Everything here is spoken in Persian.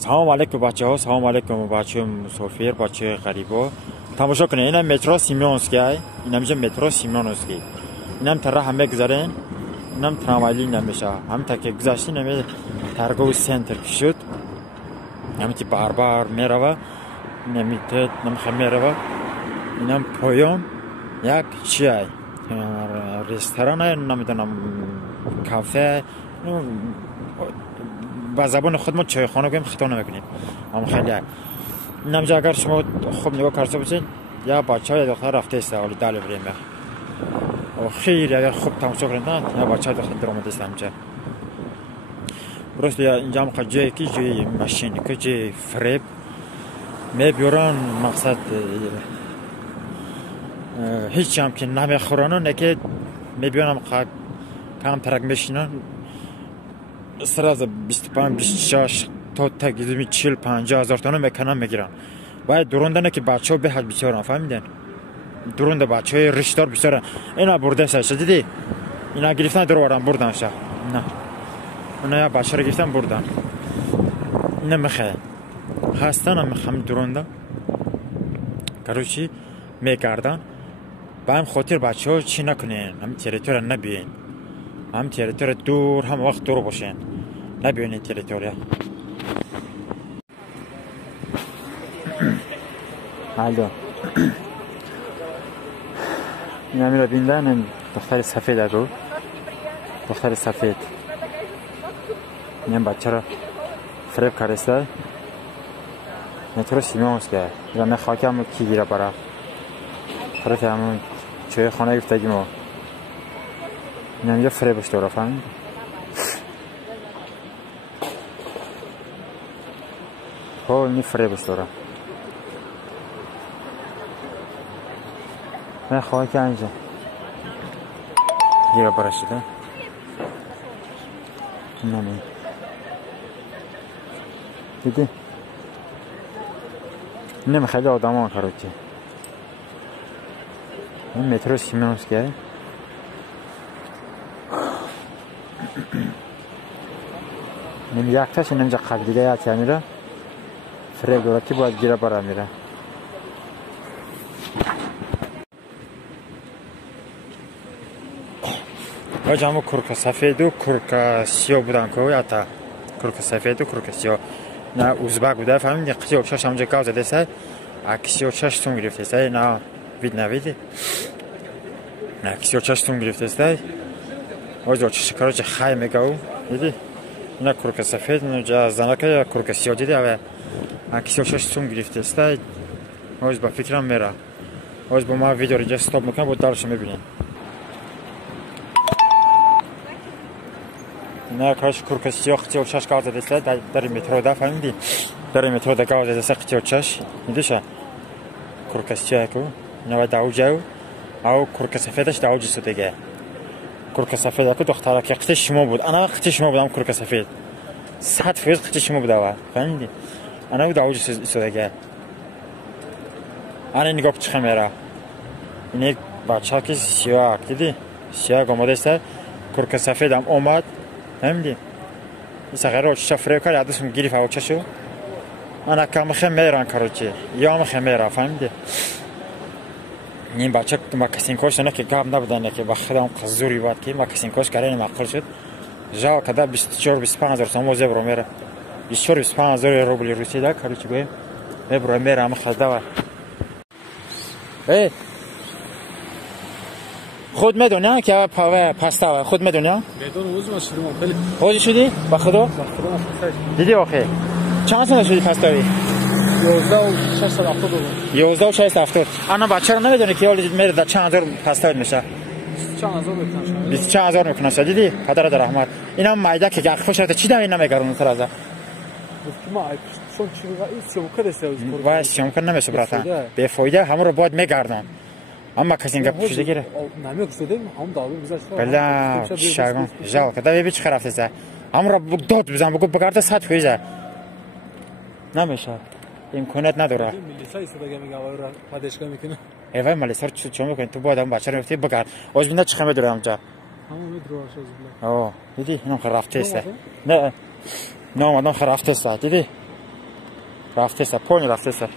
سلام علیکم بچه‌ها، سلام علیکم بچه‌های مسافر، بچه‌های غریبا. تماشا کنید، اینم مترو سیمونسکی، اینم مترو سیمونسکی. اینم طرح هم بگذارین، اینم تراموای نمیشه. هم تا که گذاشتین نمی ترگو سنتر شد. اینم تی باربار میره، نمیتد، نمیخمیره. اینم پایان یک چیه؟ رستوران نمیدونم، کافه. با زبان خودمون چایخانه بگیم خطا نمیکنیم. اما خیلی اینجا اگر شما خوب نگاه کرده باشید یا بچه‌ها یا دختر رفته است ولی دل بریم و خیلی اگر خوب تماشا کنید یا بچه‌ها دختر درآمده است اینجا. درست اینجا هم جایی که جای ماشین که جای فریب میبرن مقصد هیچ هم که نمیخورن نه که میبینم کم ترک میشینن سراز 25 26 تا تقریبا 40 50 هزار تومان میکنن میگیرن. باید دروندنه که بچه‌ها به حد بیچاره فهمیدن. درونده بچه‌های رشتار بیچاره اینا برده شد دیدی؟ اینا گرفتن دروارن بردن شه. نه. اونا بچه‌ها رو گرفتن بردن. نمیخه. هستن هم میخوام درونده. کاروچی میکردن. با هم خاطر بچه‌ها چی نکنین. هم تریتور نبین. هم تریتور دور هم وقت دور باشین. نبینین تریتوریا. حالا این همی را بیندن دختر سفید اگو دختر سفید این بچه را فریب کرده مترو سیمونسکی یا نخواهی همون کی گیره برا طرف همون چوی خانه گفتگی ما این همینجا فریبش داره فهمید خب اینی فریبش داره من خواهی که اینجا گیره برا شده نمی دیدی اینم خیلی آدم ها کاروتی این مترو سیمونسکی نمی یک تاش اینجا قبلیده یاتی میره فریب داره که باید گیره برا میره باید همون کرک سفید و کرک سیاه بودن که یا تا کرک سفید و کرک سیاه نه اوزبک بوده فهمیدی قصی اوچاش همونجا گاز زده سای اکسی اوچاش تون گرفته سای نه وید نویدی نه اکسی اوچاش تون گرفته سای اوز اوچاش کارو چه خیلی میگاو دیدی اینا کرک سفید اینجا زنکه یا کرک سیاه دیدی اوه اکسی اوچاش تون گرفته سای اوز با فکرم میره اوز با ما ویدیو رو اینجا ستاپ میکنم بود دارشو میبینیم نه کاش کرک سیاه قطی اوچاش گاز زده سای در مترو ده فهمیدی در مترو ده گاز زده سای قطی اوچاش میدیشه کرک سیاه کو نه داوجو او کرک سفیدش داوجی سودگه کرک سفید که دختره که قطی شما بود انا قطی شما بودم کرک سفید 100% قطی شما بود اول فهمیدی انا داوجی سودگه انا نگاه چه خمیره این بچه که سیاه دیدی سیاه گماده است کرک سفید هم اومد فهمیدی این سغره رو چه فریب کرد یادشون گیری فاوچه شو انا کم خمیران کاروچی یا هم خمیره فهمیدی این بچه ما کسین کوش نه که گاب نبودن که با خودم قزوری بود که ما کسین کوش کردن معقول شد جا کدا 24 25 هزار تومان زبر میره 24 25 هزار روبل روسی دا کاروچی گویم زبر میره هم خالده و خود میدونی که پاوه پاستا خود میدونی میدونم وزم شدم خیلی خودی شدی با خدا دیدی آخه چند سال شدی پاستاوی 11 و 670 انا بچه رو نمیدونه که حالی میره در چند هزار پاستاوی میشه 24,000 میکنه دیدی پدر در رحمت اینا مایده که گخ خوش چی دمی نمیگرونه سر از وای شمکن نمیشه براتا به فایده همون رو باید میگردن اما کسی گپ پوشیده گیره هم داوی گذاشت بله شاگون جال کدا ببین چه خرافته زه همون رو داد بزن بگو بگرده 100 فیزه نمیشه امکانات نداره ملیسا استفاده میگه و پادشگاه میکنه ایوه ملیسا رو چه میکنه تو باید هم بچه رو میفتی بگرد از بینده چه خمه داره همجا همون میدروش از بلا دیدی اینم خرافته است نه آدم خرافته است دیدی رفته سه پونی رفته سه